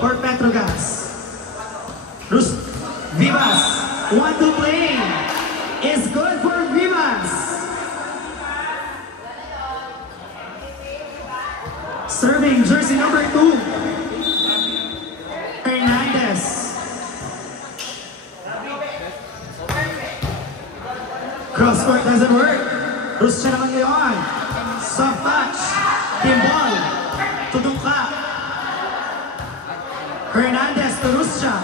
for Petrogas. Vivas, want to play. It's good for Vivas. Serving jersey number 2. Hernandez. Cross court doesn't work. Rusya naman ngayon. Soft touch. Team ball. Tudungka. Hernandez to Rusya.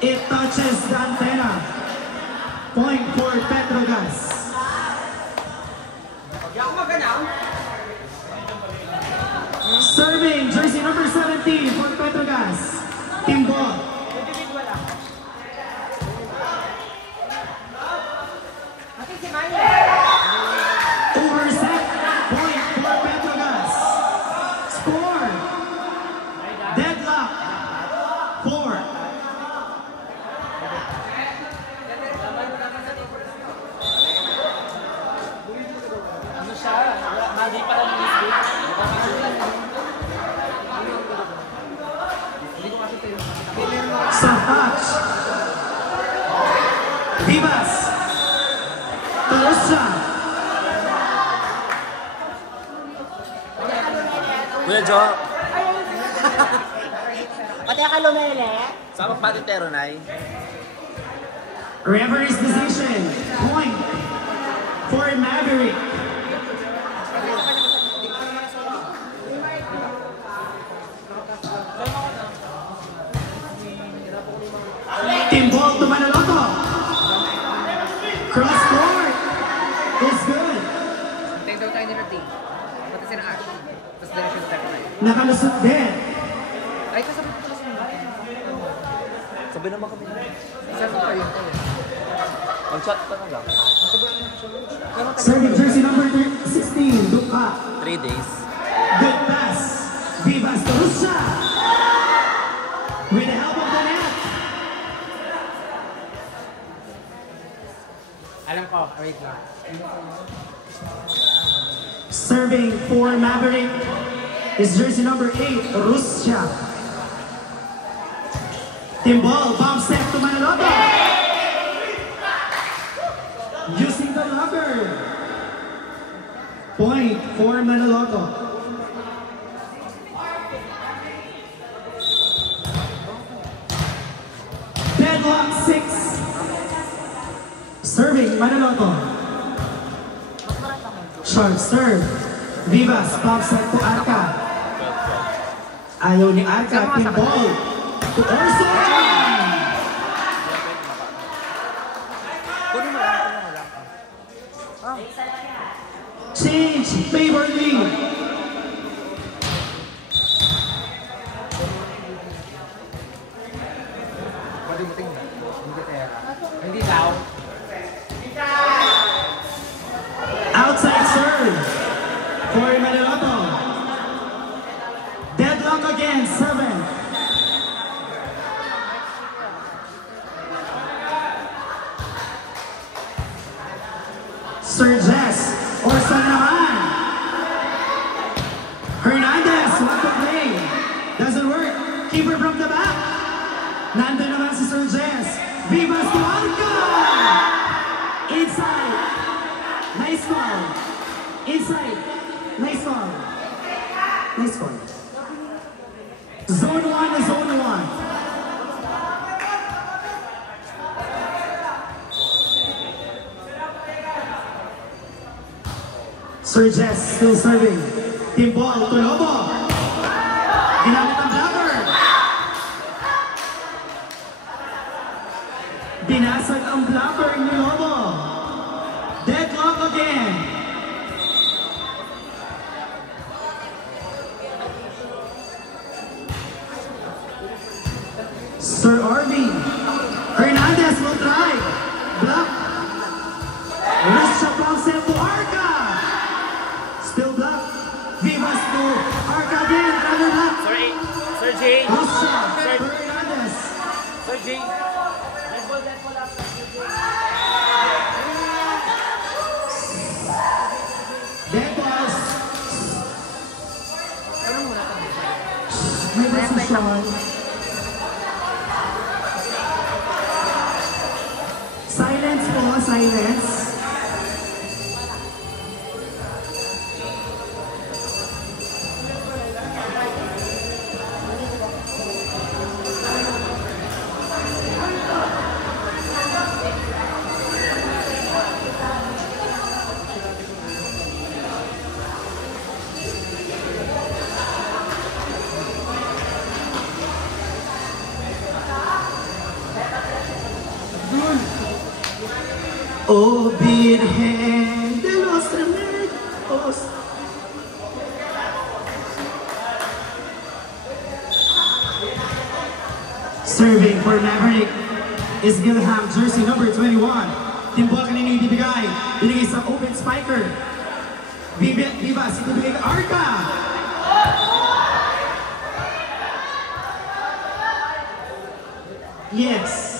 It touches the antenna. Point for Petrogas. Serving jersey number 17 for Petrogas. Team ball. Overset. Point for Petrogas. Score. Deadlock. 4. Soft touch. Vivas. Rusya. Kuya Jo. Pati ka lumele. Sama patintero, Nay. Referee's decision. Point for Maverick. Team ball to Manaloto. Cross court. It's good. Take daw tayo ni Rati. Pati si Ash. Tapos direction step na yun. Nakalusot din. Ay, kasabit ko sa mga. Sabi naman kami. Sabi pa yun tayo. Mag-shot pa na lang. Serving jersey number 16, Duka. 3 days. Good pass. Vivas to Rusya. With the help of the net. Alam ko, wait lang. Serving for Maverick is jersey number 8, Rusya. Team ball, bomb step to Manaloto. Using the locker. Point for Manaloto. Deadlock 6. Serving Manaloto. Short serve. Vivas, bomb set to Arca. Ayaw ni Arca, team ball to Orson. Change favorably. Pwede mo tingnan. Hindi pera. Hindi daw. Outside serve for Manaloto. Deadlock again, 7. Surges, Orson naman. Hernandez, want to play. Doesn't work. Keeper from the back. Nandun naman si Surges. Vivas to Arca. Inside. Nice ball. Inside. Nice ball. Nice ball. Zone 1 to zone 1. Surges still serving. Team ball to Lobo. Ginamit ang blocker. Binasag ang blocker ni Lobo. Deadlock again. Sir Arby. Hernandez will try. Block. Rusya bounce to Arca. Still block. Vivas to Arca again. Another block. Sorry, Sir J. Rusya. Hernandez. Sir J. Dead balls. Ano muna ito? May precision. Silence po, silence. Oh, Virgen de los Remedios. Serving for Maverick is Gilham, jersey number 21. Timbol kanina ibibigay. Binigay sa open spiker. Vivas, ibibigay ka Arca. Yes.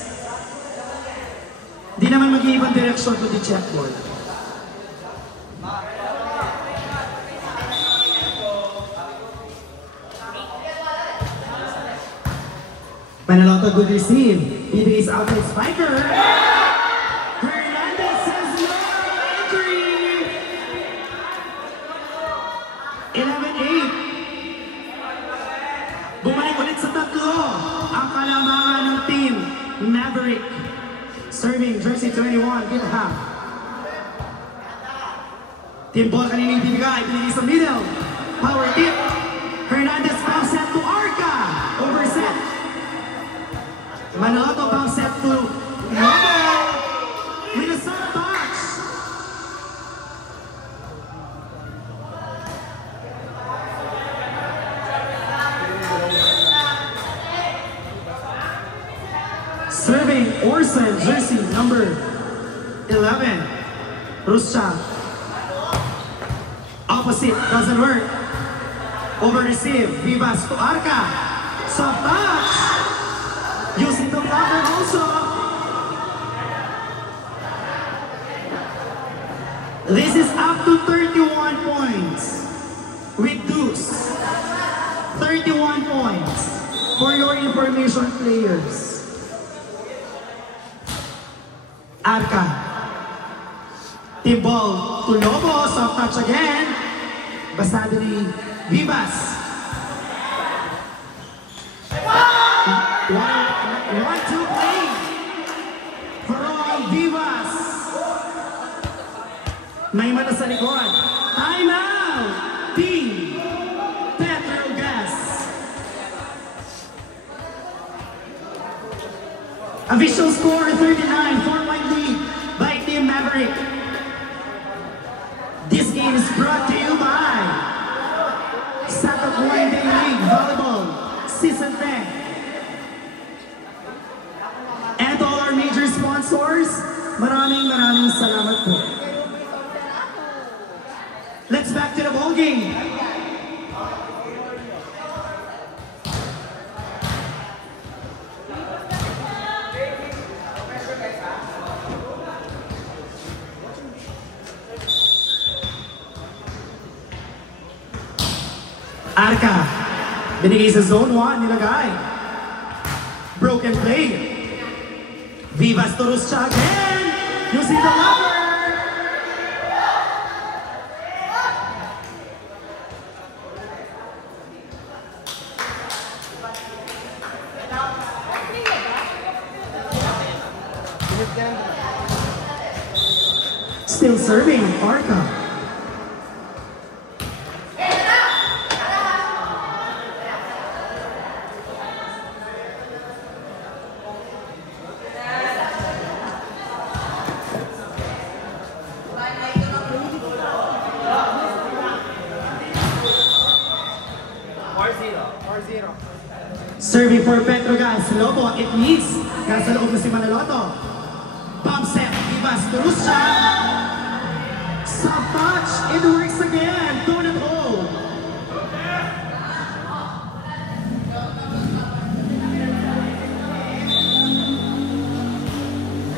Di naman mag-iibang direksyon to the checkboard. Manaloto, good receive. Bibigay sa outside spiker. Hernandez says no entry. 11-8. Bumalik ulit sa tatlo. Ang kalamangan ng team Maverick. Serving jersey 21, Gilham. Team ball kanina ibibigay. Binigay sa middle. Power tip. Hernandez bounce set to Arca. Overset. Manaloto bounce set to Lobo. Minnesota box. Serving Orson, jersey number 11. Ruscha. Opposite, doesn't work. Over receive, Vivas to Arca. Soft touch. Using the blocker also. This is up to 31 points. With deuce. 31 points. For your information, players. Arca. Team ball to Lobo. Soft touch again. Basado ni Vivas. 1-2 play. From Vivas. May mata sa likod. Time out. Team Petrogas. Official score 39, 4-point lead by Team Maverick. This game is brought to you by Santa Day League Volleyball Season 10. And all our major sponsors, maraming salamat po. Let's back to the ball game. Arca, binigay sa zone 1, nilagay. Broken play. Vivas to Ruscha again, using the lover. Still serving, Arca. Serving for Petrogas, Lobo, it needs. Nasa loob na si Manaloto. Bump set, Vivas to Ruscha. Soft touch, it works again. Don't at home.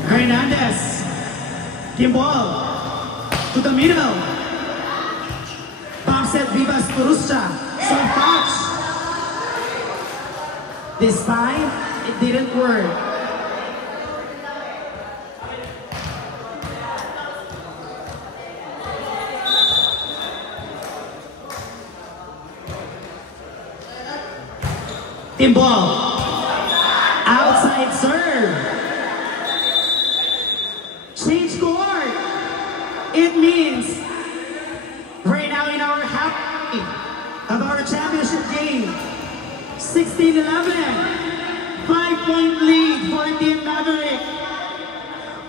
Hernandez. Kimball. To the middle. Bump set, Vivas to Ruscha. Soft touch. This time, it didn't work. Team ball. Outside serve. Change court. It means right now in our happy of our championship game, 16-11, 5-point lead for Team Maverick.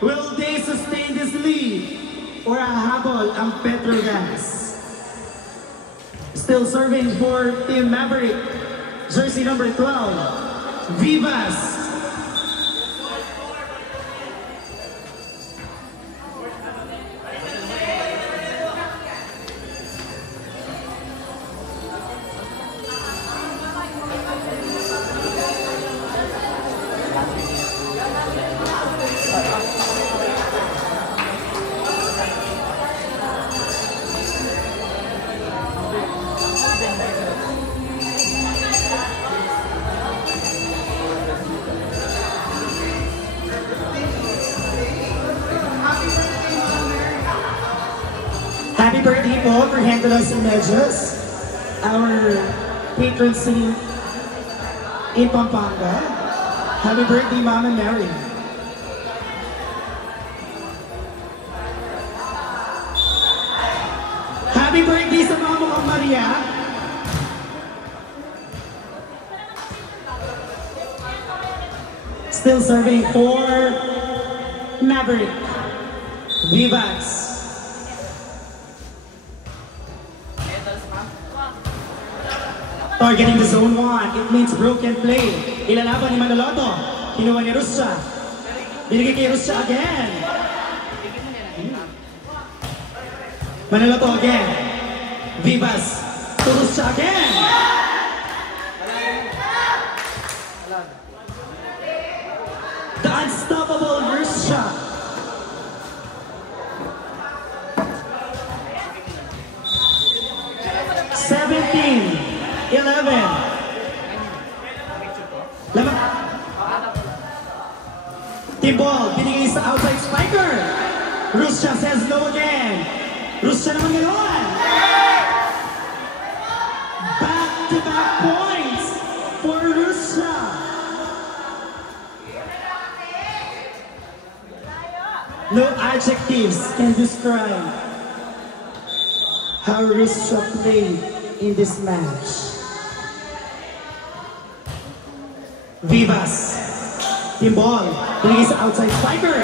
Will they sustain this lead or habol ang Petrogas? Still serving for Team Maverick, jersey number 12, Vivas. Happy birthday po for Hendelos and Medjos, our patron saint in Pampanga. Happy birthday, Mama Mary. Happy birthday sa Mama kong Maria. Still serving for Maverick, Vivas. Targeting the zone 1, it means broken play. Ilalaban ni Manaloto. Kinuha ni Rusya. Binigay kay Rusya again. Manaloto again. Vivas to Rusya again. The unstoppable Rusya. $17. 11. Lamang. Team ball, binigay sa outside spiker. Rusya says no again. Rusya naman ngayon. Back-to-back points for Rusya. No adjectives can describe how Rusya played in this match. Vivas, team ball, binigay sa outside spiker.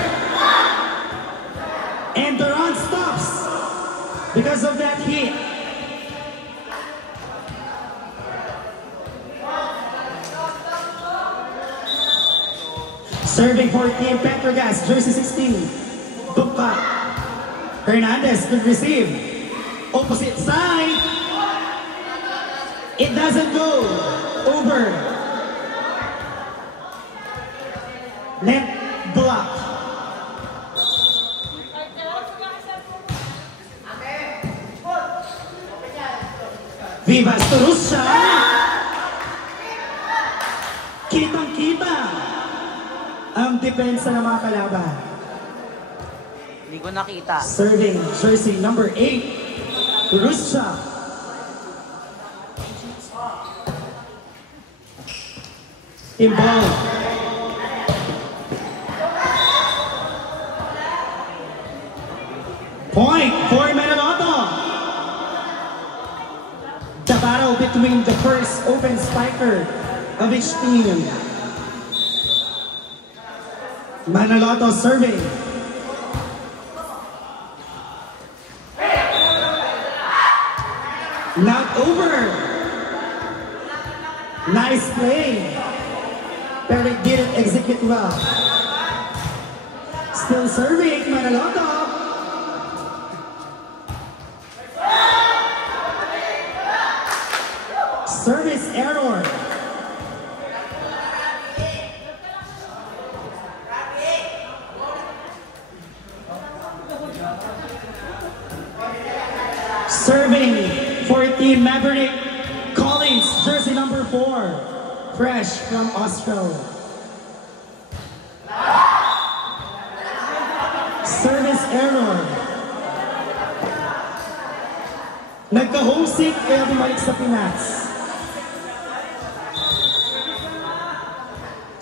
And the run stops because of that hit. Serving for Team Petrogas, jersey 16, Dupa. Hernandez could receive. Opposite side. It doesn't go over. Net block. Vivas to Rusya. Kitang-kita ang depensa ng mga kalaban. Hindi ko nakita. Serving jersey number 8, Rusya. Involved. Point for Manaloto. The battle between the first open spiker of each team. Manaloto serving. Not over. Nice play. Pero it didn't execute well. Still serving, Manaloto. Service error. Serving for Team Maverick, Collins, jersey number 4, Fresh from Australia. Service error. Nagka-homesick kaya bumalik sa Pinas.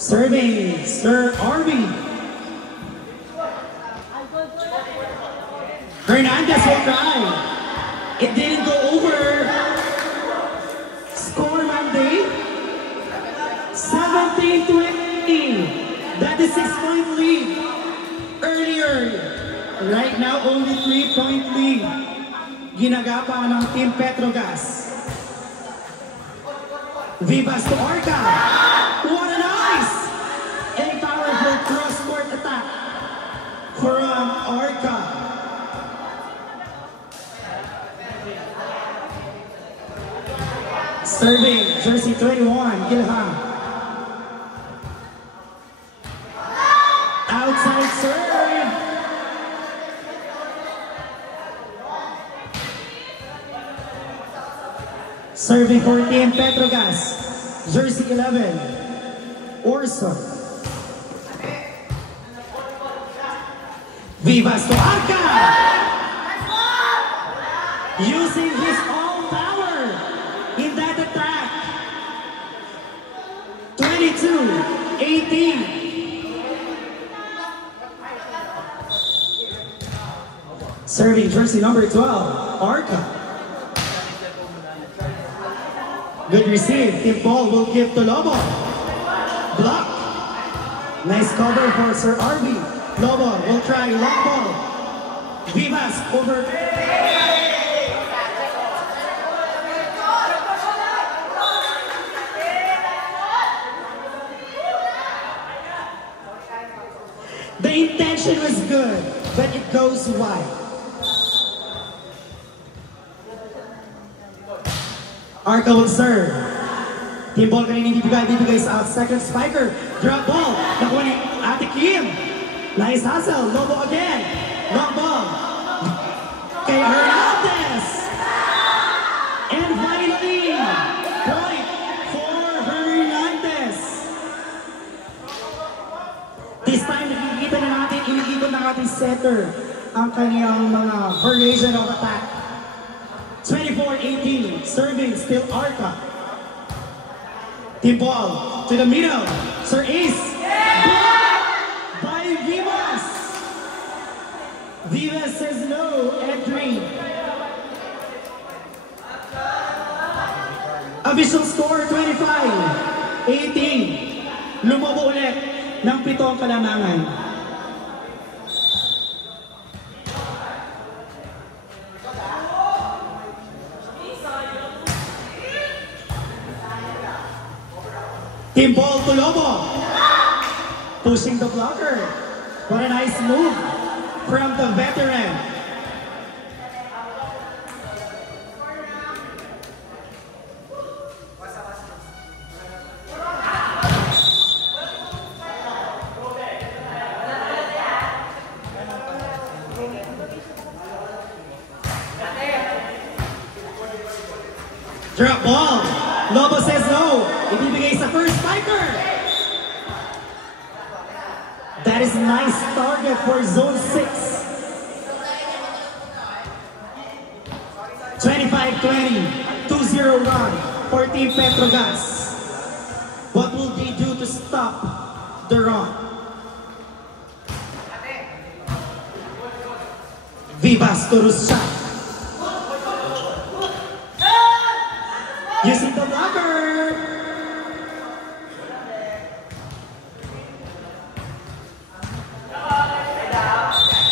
Serving, Sir Arby. Hernandez will try. It didn't go over. Score Monday. 17-20. That is 6-point lead. Earlier. Right now, only 3-point lead. Ginagapa ng Team Petrogas. Vivas to Arca. What a nice! A powerful cross-court attack from Arca. Serving, jersey 21, Gilham. Outside serve. Serving for Team Petrogas, jersey 11, Orson. Vivas to Arca. Using his all power in that attack. 22-18. Serving jersey number 12, Arca. Good receive. Team ball will give to Lobo. Block. Nice cover for Sir Arby. Lobo will try long ball. Vivas over. The intention was good, but it goes wide. Arca will serve. Team ball kanina bibigay sa second spiker. Drop ball. Nakuha ni Ate Kim. Nice hustle. Lobo again. Long ball. Kay Hernandez. And finally, point for Hernandez. This time, nakikita na natin, iniikot ng ating setter ang kanyang mga variation of attack. 24-18, serving still Arca. Team ball to the middle. Sir Ace. Blocked by Vivas. Vivas says no and 3. Official score 25-18. Lumobo ulit ng 7 ang kalamangan. Team ball to Lobo. Pushing the blocker. What a nice move from the veteran. Drop ball. Lobo says no. Ibibigay sa first spiker. That is a nice target for zone 6. 25-20. 2-0 run for Team Petrogas. What will they do to stop the run? Vivas to Rusya. Using the blocker.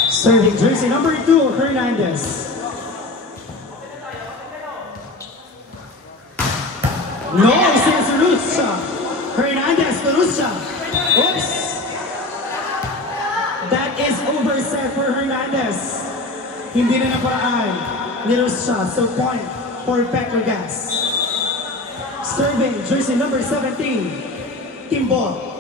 Serving jersey number 2, Hernandez. No, says Rusya. Hernandez to Rusya. Oops. That is overset for Hernandez. Hindi na naparaan ni Rusya. So point for Petrogas. Serving jersey number 17, Team ball.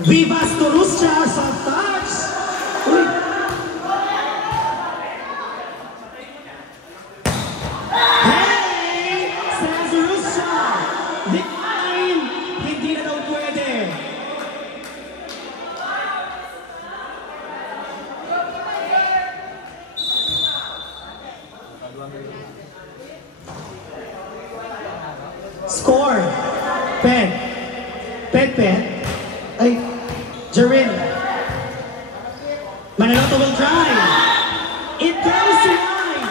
Vivas to Rusya sa touch. Uy. Score. Pen. Pen. Ay, Jerin. Manaloto will drive. It goes to line.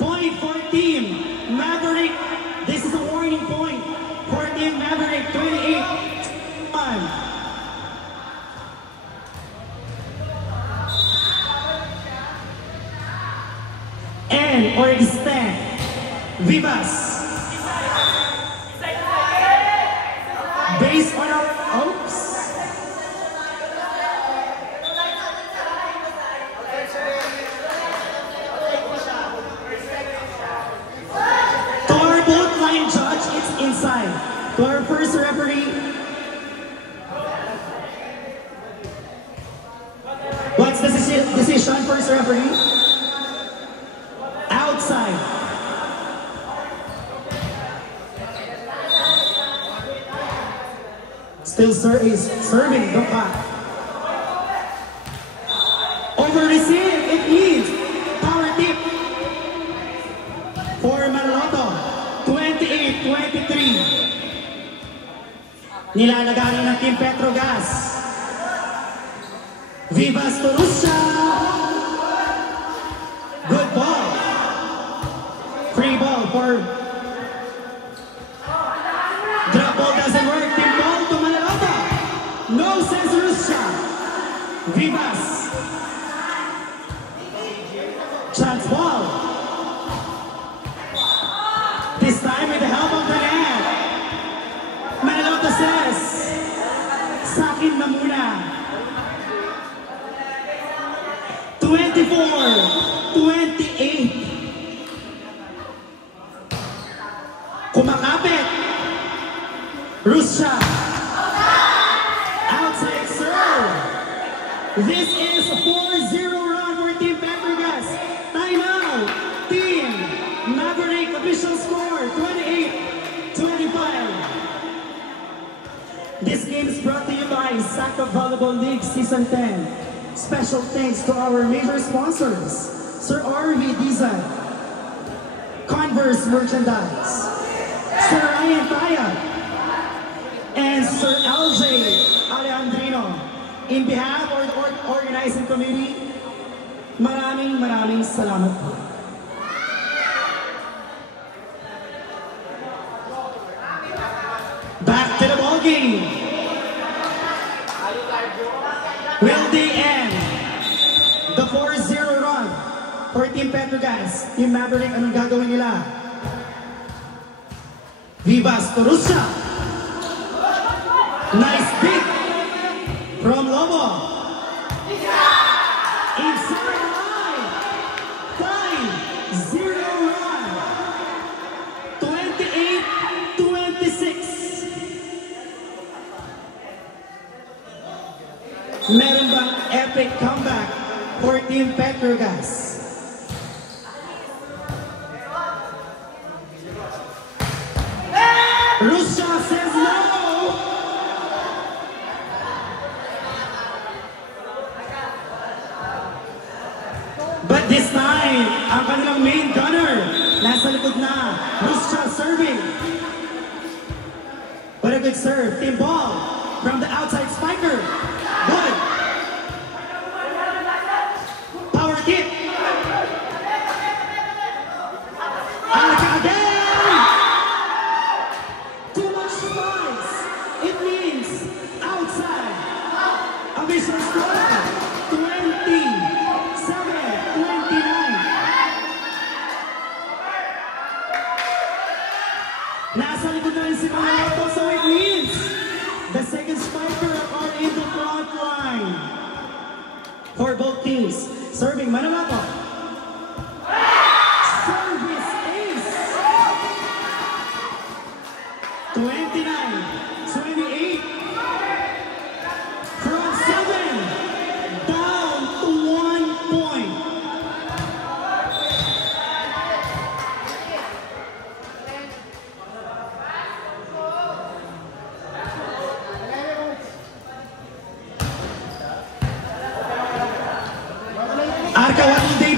Point for team Maverick. This is a warning point for team Maverick. 28. And or extend. Vivas. Based on our oops. To our both line judge, it's inside. To our first referee, what's the decision, first referee? Outside. Still serving, don't back. Over receive, it needs power tip for Manaloto. 28-23. Nilalagarin ng Team Petrogas. Vivas to Russia. Good ball. Free ball for drop ball doesn't work. Team ball to Manaloto. No sense Russia. Vivas. Chance ball. This time with the help of the net. Manaloto says, sakin na muna. 24-28. Kumakapit. Russia. Outside serve. This is a 4-0 run for Team Petrogas. Timeout. Team Maverick official score 28-25. This game is brought to you by Saka Volleyball League Season 10. Special thanks to our major sponsors, Sir RV Design, Converse Merchandise, Sir Ryan Taya, and Sir LJ Alejandrino. In behalf of the organizing committee, maraming salamat po. Back to the ball game. Will they end the 4-0 run for Team Petrogas? Team Maverick, anong gagawin nila? Vivas to Russia. Nice pick from Lobo. Inside line. 5-0 run. 28-26. Meron bang epic comeback for Team Petrogas? Russia says no! But this time, ang kanilang main gunner, nasa likod na. Russia serving. What a good serve. Team ball from the outside spiker. Good. Power kick. Arca again. Too much spice. It means outside. Official score 27-29. Nasa likod na rin si Manaloto, so it means the second spiker are in the front line for both teams. Serving Manaloto. Service ace. 29-28. From 7 down to 1 point. Arca, what will they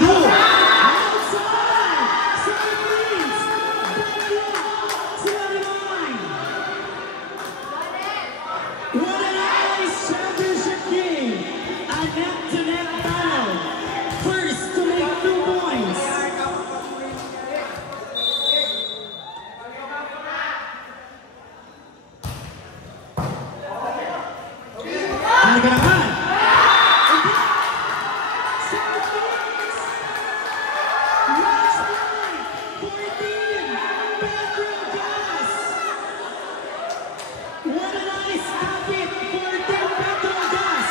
Petrogas! What a nice kapit for Team Petrogas!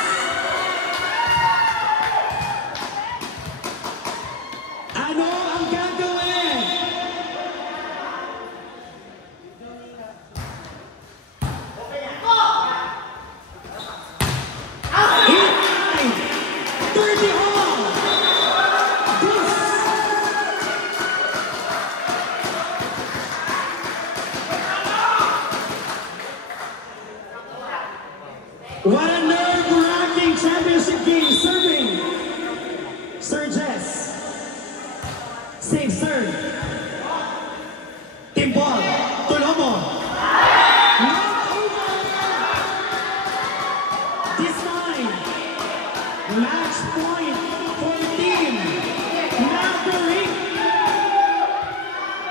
Ano ang gagawin? Hit! 30 all! This what a nerve-wracking championship game. Serving. Sir Jess. Save serve. Team ball. Tulomo. Knock over. This time. Match point for team Maverick.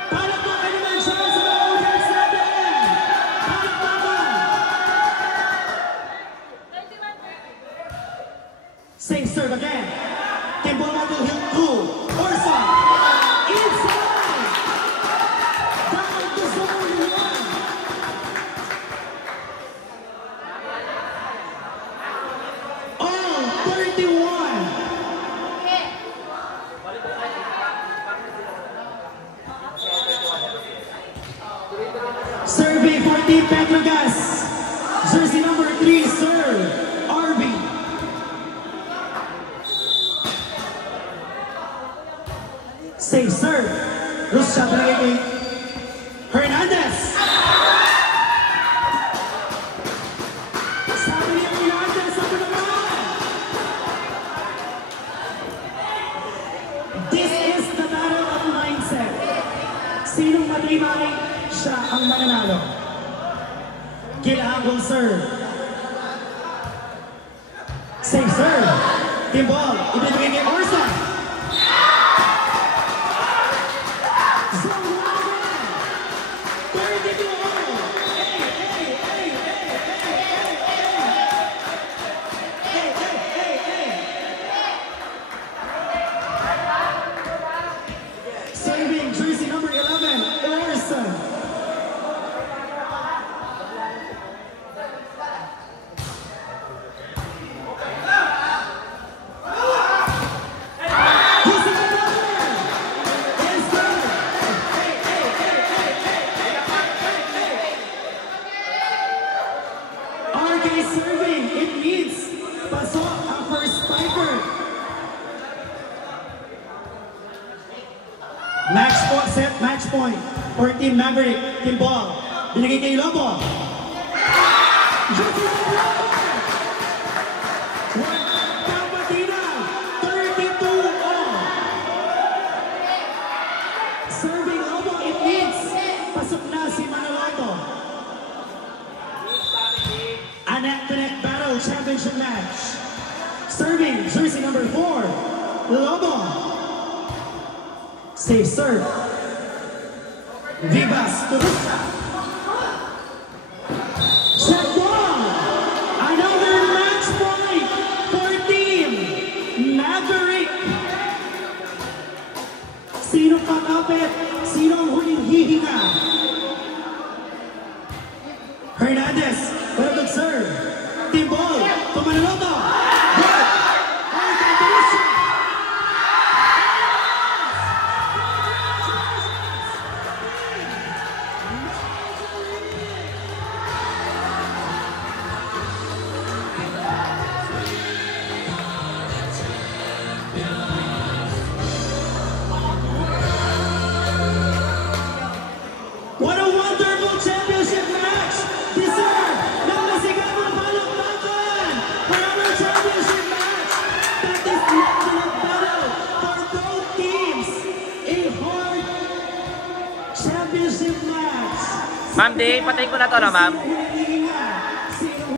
Palakpakan naman siya sa mga audience natin. Palakpakan. Same serve again. Timbola will hit through. Orson. Inside. Down to zone 1. All 31. Serving for Team Petrogas. Jersey number 3, Sir Arby. Save serve. Russia Brady. Hernandez. Sabi ni Hernandez, sabi naman. This is the battle of mindset. Sinong matrimay, siya ang mananalo. Kailangan serve. Save serve. Team ball. Ibibigay kay Orson. Zone 1. 32 all. Serving jersey number 11, Orson. He's in the number. It's good. RK serving. It needs pasok ang first spiker. Match point for Team Maverick. Team ball. Binigay kay Lobo. Jersey number 11. Kapatina. 32 all. Serving Lobo. It needs. Pasok na si Manaloto. A neck-to-neck battle championship match. Serving jersey number 4, Lobo. Save serve. Vivas Turusa. Set one. Another match point for Team Maverick. Sino kakapit? Sino ang huling hihinga? Hernandez. What a good serve. Team ball. Tumanaloto. Good. Arthur Turusa. What a wonderful championship match! Deserved ng masigaw na palakpakan for our championship match! That is neck-to-neck battle for both teams! A hard championship match! Ma'am, di, patayin ko na to na, ma'am.